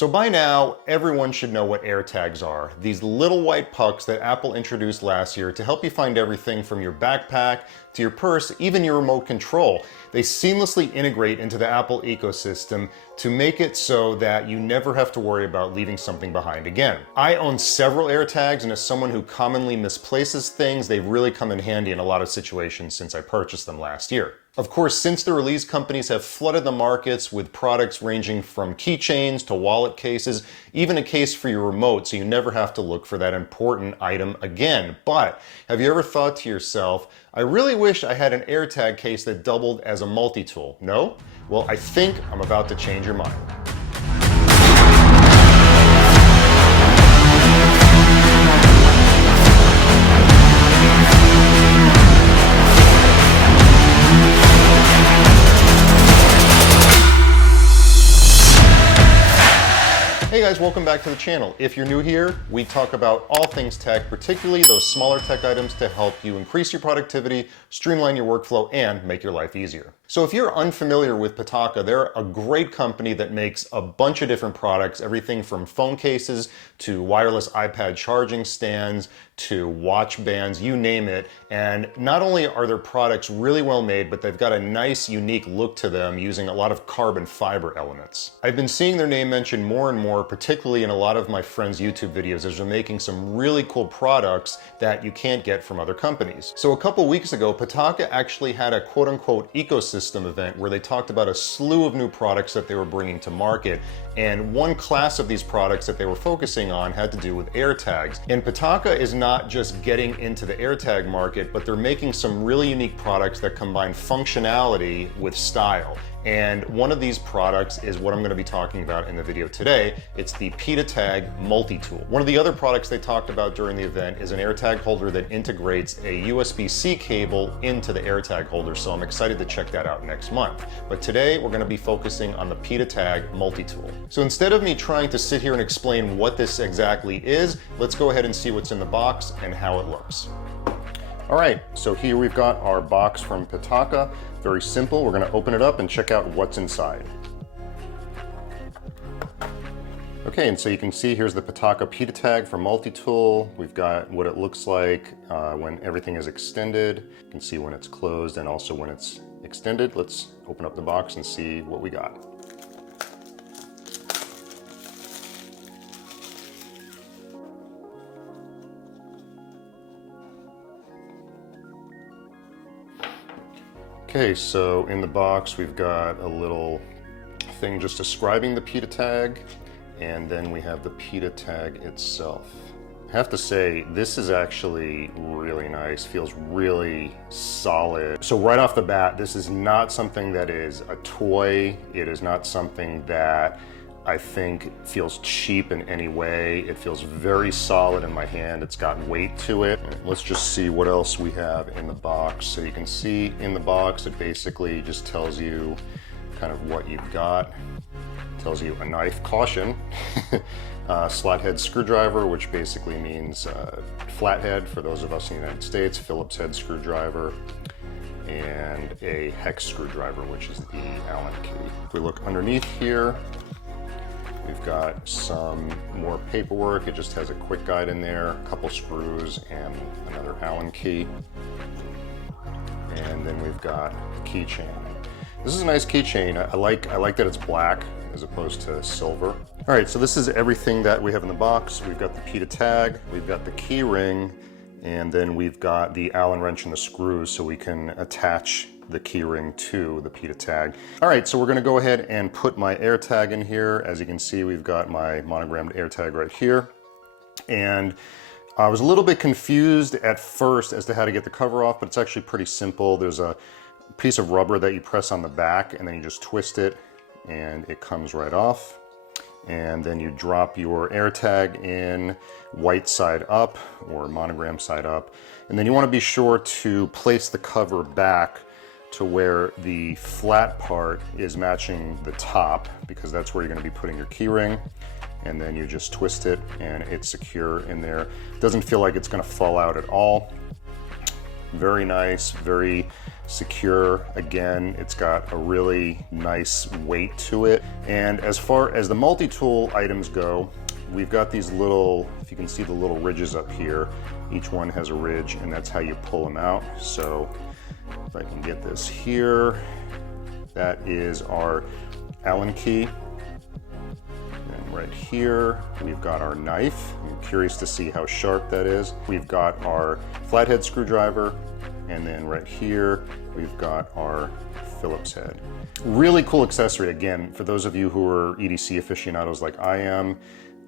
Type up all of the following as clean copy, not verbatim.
So by now, everyone should know what AirTags are. These little white pucks that Apple introduced last year to help you find everything from your backpack to your purse, even your remote control. They seamlessly integrate into the Apple ecosystem to make it so that you never have to worry about leaving something behind again. I own several AirTags, and as someone who commonly misplaces things, they've really come in handy in a lot of situations since I purchased them last year. Of course, since the release, companies have flooded the markets with products ranging from keychains to wallet cases, even a case for your remote, so you never have to look for that important item again. But have you ever thought to yourself, I really wish I had an AirTag case that doubled as a multi-tool? No? Well, I think I'm about to change your mind. Hey guys, welcome back to the channel. If you're new here, we talk about all things tech, particularly those smaller tech items to help you increase your productivity, streamline your workflow, and make your life easier. So if you're unfamiliar with Pitaka, they're a great company that makes a bunch of different products, everything from phone cases to wireless iPad charging stands to watch bands, you name it. And not only are their products really well made, but they've got a nice, unique look to them using a lot of carbon fiber elements. I've been seeing their name mentioned more and more, particularly in a lot of my friends' YouTube videos, as they're making some really cool products that you can't get from other companies. So a couple weeks ago, Pitaka actually had a quote-unquote ecosystem event where they talked about a slew of new products that they were bringing to market. And one class of these products that they were focusing on had to do with AirTags. And Pitaka is not just getting into the AirTag market, but they're making some really unique products that combine functionality with style. And one of these products is what I'm going to be talking about in the video today. It's the Pitaka Multitool. One of the other products they talked about during the event is an AirTag holder that integrates a USB-C cable into the AirTag holder, so I'm excited to check that out next month. But today we're going to be focusing on the Pitaka Multitool. So instead of me trying to sit here and explain what this exactly is, let's go ahead and see what's in the box and how it looks. All right, so here we've got our box from Pitaka. Very simple. We're going to open it up and check out what's inside. Okay, and so you can see here's the Pitaka Pitaka for Multitool. We've got what it looks like when everything is extended. You can see when it's closed and also when it's extended. Let's open up the box and see what we got. Okay, so in the box we've got a little thing just describing the Pitaka, and then we have the Pitaka itself. I have to say, this is actually really nice, feels really solid. So right off the bat, this is not something that is a toy. It is not something that I think feels cheap in any way. It feels very solid in my hand. It's got weight to it. Let's just see what else we have in the box. So you can see in the box, it basically just tells you kind of what you've got. It tells you a knife, caution, slot head screwdriver, which basically means flathead for those of us in the United States, Phillips head screwdriver, and a hex screwdriver, which is the Allen key. If we look underneath here, we've got some more paperwork. It just has a quick guide in there, a couple screws, and another Allen key. And then we've got the keychain. This is a nice keychain. I like that it's black as opposed to silver. All right, so this is everything that we have in the box. We've got the Pitaka, we've got the key ring, and then we've got the Allen wrench and the screws so we can attach the key ring to the Pitaka. All right, so we're gonna go ahead and put my AirTag in here. As you can see, we've got my monogrammed AirTag right here. And I was a little bit confused at first as to how to get the cover off, but it's actually pretty simple. There's a piece of rubber that you press on the back and then you just twist it and it comes right off. And then you drop your AirTag in white side up or monogram side up. And then you wanna be sure to place the cover back to where the flat part is matching the top, because that's where you're going to be putting your key ring. And then you just twist it and it's secure in there. It doesn't feel like it's going to fall out at all. Very nice, very secure. Again, it's got a really nice weight to it. And as far as the multi-tool items go, we've got these little, if you can see the little ridges up here, each one has a ridge, and that's how you pull them out. So if I can get this here, that is our Allen key. And right here, we've got our knife. I'm curious to see how sharp that is. We've got our flathead screwdriver, and then right here, we've got our Phillips head. Really cool accessory. Again, for those of you who are EDC aficionados like I am,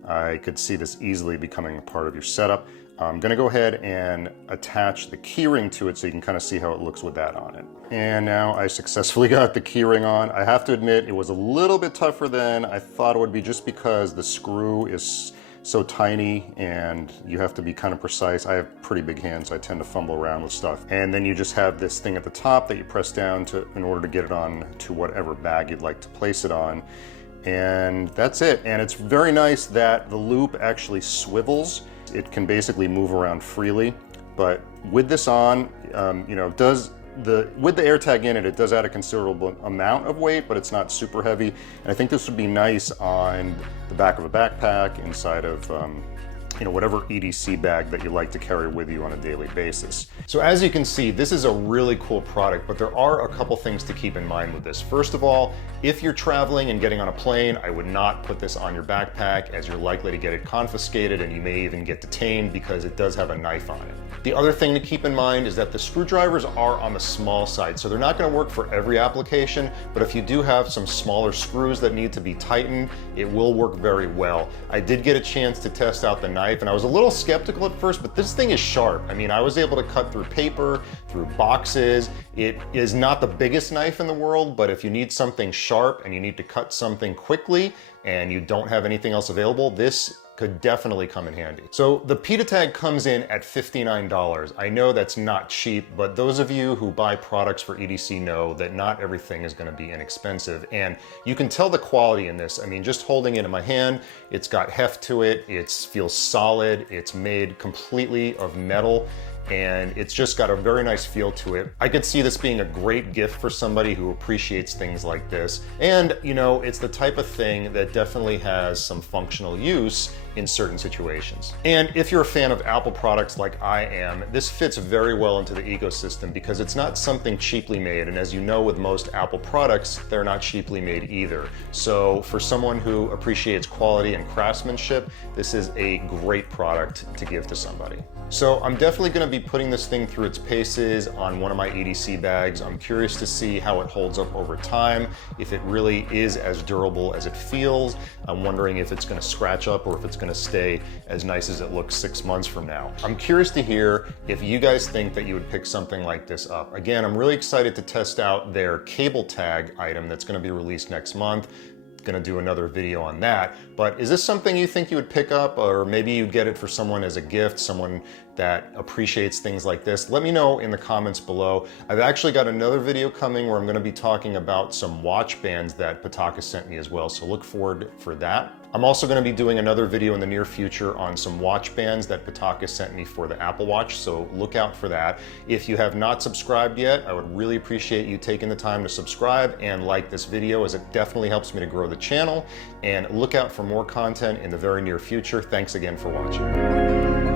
I could see this easily becoming a part of your setup. I'm gonna go ahead and attach the keyring to it so you can kind of see how it looks with that on it. And now I successfully got the keyring on. I have to admit, it was a little bit tougher than I thought it would be, just because the screw is so tiny and you have to be kind of precise. I have pretty big hands, so I tend to fumble around with stuff. And then you just have this thing at the top that you press down in order to get it on to whatever bag you'd like to place it on. And that's it. And it's very nice that the loop actually swivels. It can basically move around freely, but with this on, you know, with the AirTag in it, it does add a considerable amount of weight, but it's not super heavy. And I think this would be nice on the back of a backpack, inside of you know, whatever EDC bag that you like to carry with you on a daily basis. So as you can see, this is a really cool product, but there are a couple things to keep in mind with this. First of all, if you're traveling and getting on a plane, I would not put this on your backpack, as you're likely to get it confiscated, and you may even get detained because it does have a knife on it. The other thing to keep in mind is that the screwdrivers are on the small side, so they're not going to work for every application, but if you do have some smaller screws that need to be tightened, it will work very well. I did get a chance to test out the knife, and I was a little skeptical at first, but this thing is sharp. I mean, I was able to cut through paper, through boxes. It is not the biggest knife in the world, but if you need something sharp and you need to cut something quickly and you don't have anything else available, this could definitely come in handy. So the Pita tag comes in at $59. I know that's not cheap, but those of you who buy products for EDC know that not everything is going to be inexpensive, and you can tell the quality in this. I mean, just holding it in my hand, it's got heft to it, it feels solid, it's made completely of metal, and it's just got a very nice feel to it. I could see this being a great gift for somebody who appreciates things like this. And, you know, it's the type of thing that definitely has some functional use in certain situations. And if you're a fan of Apple products like I am, this fits very well into the ecosystem because it's not something cheaply made. And as you know, with most Apple products, they're not cheaply made either. So for someone who appreciates quality and craftsmanship, this is a great product to give to somebody. So I'm definitely going to be putting this thing through its paces on one of my EDC bags. I'm curious to see how it holds up over time, if it really is as durable as it feels. I'm wondering if it's going to scratch up or if it's going to stay as nice as it looks 6 months from now. I'm curious to hear if you guys think that you would pick something like this up. Again, I'm really excited to test out their cable tag item that's going to be released next month. Going to do another video on that, but is this something you think you would pick up, or maybe you get it for someone as a gift, someone that appreciates things like this? Let me know in the comments below. I've actually got another video coming where I'm going to be talking about some watch bands that Pitaka sent me as well, so look forward for that. I'm also going to be doing another video in the near future on some watch bands that Pitaka sent me for the Apple Watch, so look out for that. If you have not subscribed yet, I would really appreciate you taking the time to subscribe and like this video, as it definitely helps me to grow the channel. And look out for more content in the very near future. Thanks again for watching.